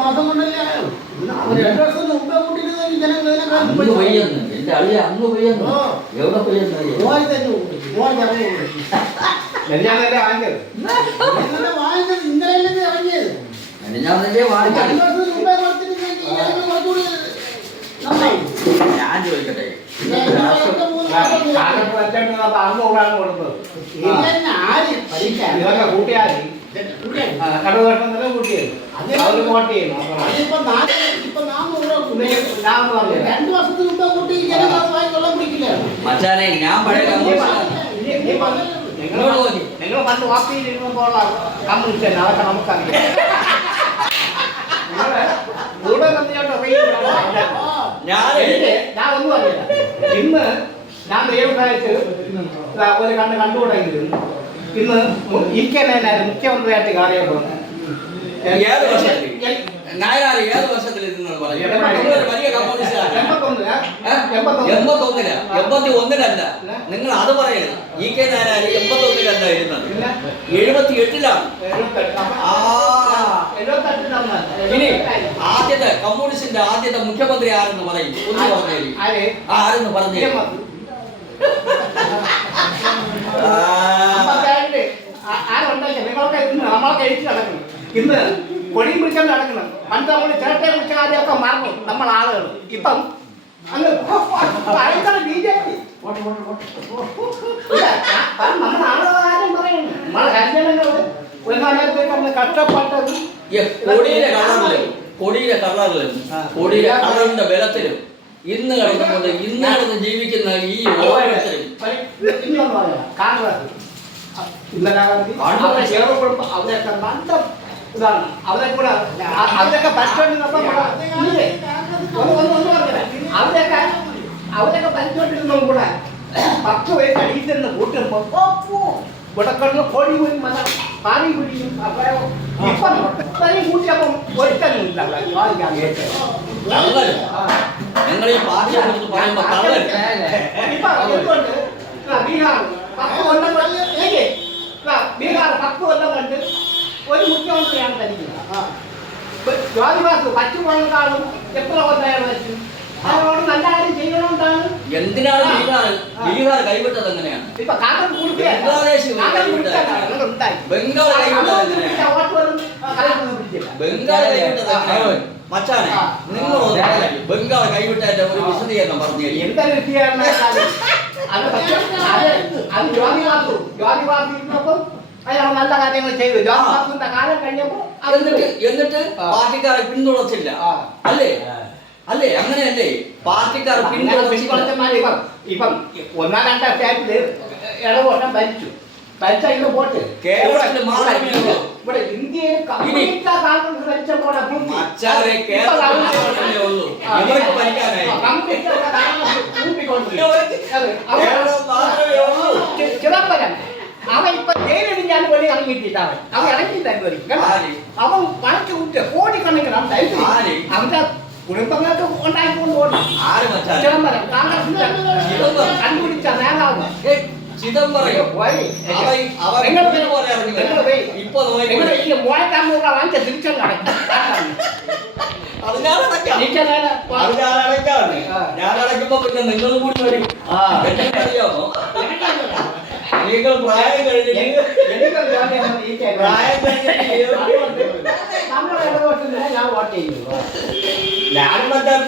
മാസം കൊണ്ടല്ലേ ആയോ? ഒരു 2 വർഷം മുമ്പേ കൂട്ടിയിരുന്ന ജനങ്ങൾ അങ്ങ് പെയ്യുന്നു. എന്റെ അളിയ അങ്ങ് പെയ്യുന്നു. എവിടെ പെയ്യുന്നു? 3500 വാങ്ങിച്ചത് ഇന്നലെ ഇറങ്ങിയത്. ഞാനല്ലേ വാങ്ങിച്ചത്. 2 വർഷം മുമ്പേ കൊടുത്തിരുന്നെങ്കിൽ ഞാൻ ചോദിക്കട്ടെ, മച്ചാനെ ഞാൻ പഴയ നിങ്ങൾ പണ്ട് വാർത്തയിലിരുന്നപ്പോൾ കമ്മ്യൂണിസ്റ്റ് അതൊക്കെ നമുക്കറിയാം. ഞാൻ ഒന്നും അറിയില്ല. ഇന്ന് ഞാൻ ദൈവമായിട്ട് ഒരു കണ്ടുകൂടെങ്കിലും ഇന്ന് ഇരിക്കാനായിരുന്നു മുഖ്യമന്ത്രിയായിട്ട് കാര്യപ്പെടുന്നു. ഏത് വർഷത്തിൽ 81-ലല്ല. നിങ്ങൾ അത് പറയരുത്. ഇ കെ നായനാർ 81-ലല്ല ഇരുന്നത്, 78-ലാണ്. ഇനി ആദ്യത്തെ കമ്മ്യൂണിസ്റ്റിന്റെ ആദ്യത്തെ മുഖ്യമന്ത്രി ആരെന്ന് പറയും? ഒന്ന് പറഞ്ഞു. ആരെന്ന് പറഞ്ഞു? നമ്മളൊക്കെ എഴുതി നടക്കണം. ഇന്ന് കൊടിയും പിടിക്കാൻ നടക്കണം. പണ്ട് നമ്മൾ ചേട്ടയെ പിടിച്ച കാര്യമൊക്കെ മറന്നു നമ്മൾ ആളുകൾ. ഇപ്പം അങ്ങ് ബി ജെ പി നമ്മൾ ആളുകാരും പറയുന്നു. നമ്മളെ ഹരിജനങ്ങള് ഒരു സമയത്തേക്ക് നമ്മൾ കഷ്ടപ്പെട്ടത് കൊടിയുടെ കളറിന്റെ ബലത്തിലും ഇന്ന് കിടന്നുകൊണ്ട് ജീവിക്കുന്ന ഈ ഓരോരുത്തരും അവരൊക്കെ നല്ല ഇതാണ്. അവരെ കൂടെ അവരൊക്കെ പഠിച്ചോണ്ടിരുന്നപ്പോൾ അവരൊക്കെ പഠിച്ചോണ്ടിരുന്നതും കൂടെ 10 വയസ്സ് അടിയിച്ചിരുന്ന് കൂട്ടുമ്പോൾ ഇവിടെക്കൊള്ള കോഴി പോയി പാനി കുടിയും. ഇപ്പം ഇത്രയും കൂട്ടിയപ്പം ഒരുത്തനുമില്ല. ബീഹാർ 10 കൊല്ലം കണ്ട് ഒരു മുഖ്യമന്ത്രിയാണ് ഭരിക്കുന്നത്. ജോലിവാസ് പച്ചുപോകാളും എത്ര കൊല്ലം വെച്ചു അവരോട് നല്ല കാര്യം ചെയ്യണമെന്നാണ്. എന്തിനാണ് ബീഹാർ കൈവിട്ടത്? എങ്ങനെയാണ് ഇപ്പൊ മച്ചാനെ നിങ്ങൾ ബംഗാൾ കൈവിട്ടതിന്റെ ഒരു വിശദീകരണം പറഞ്ഞു. എന്തൊരു വിഷയമാണ് അത് ജോലിവാസ് ഇരുന്നപ്പം അയാൾ നല്ല കാര്യങ്ങൾ ചെയ്തു. ജോലിവാസിന്റെ കാലം കഴിഞ്ഞപ്പോ എന്നിട്ട് പാർട്ടിക്കാരെ പിന്തുണച്ചില്ല അല്ലേ? അല്ലേ? അങ്ങനെയല്ലേ പാർട്ടിക്കാർ പിന്തുണച്ചില്ല. ഇപ്പം 1-2 സ്റ്റേറ്റില് ഇടവോട്ടം ഭരിച്ചു. ഭരിച്ച ഇത് പോട്ട് കേരളത്തിൽ മാത്രമേ ഉള്ളൂ. ഇവിടെ ഇന്ത്യയിൽ കോൺഗ്രസ് ഭരിച്ചപ്പോൾ ചിദംബരം അവൻ ഇപ്പൊ ജയിലിടിഞ്ഞാൽ പോലെ ഇറങ്ങിയിട്ടാണ്. അവൻ ഇറങ്ങിയിട്ടായിരുന്നു. അവൻ പണക്ക് വിട്ട് കോടിക്കണക്കിന് അവന്റെ കുടുംബങ്ങൾക്ക് ഉണ്ടാക്കിക്കൊണ്ട് പോകണം. ചിദംബരം കോൺഗ്രസിന്റെ കണ്ടുപിടിച്ച നേതാവ് ചിദംബരം വാങ്ങിച്ച തിരിച്ചു ഞാൻ അടയ്ക്കുമ്പോ പിന്നെ നിങ്ങളും കൂടി വരും. അറിയാമോ? നിങ്ങൾ പ്രായം കഴിഞ്ഞിട്ട് ഞാൻ വോട്ട് ചെയ്യുന്നു. ഞാൻ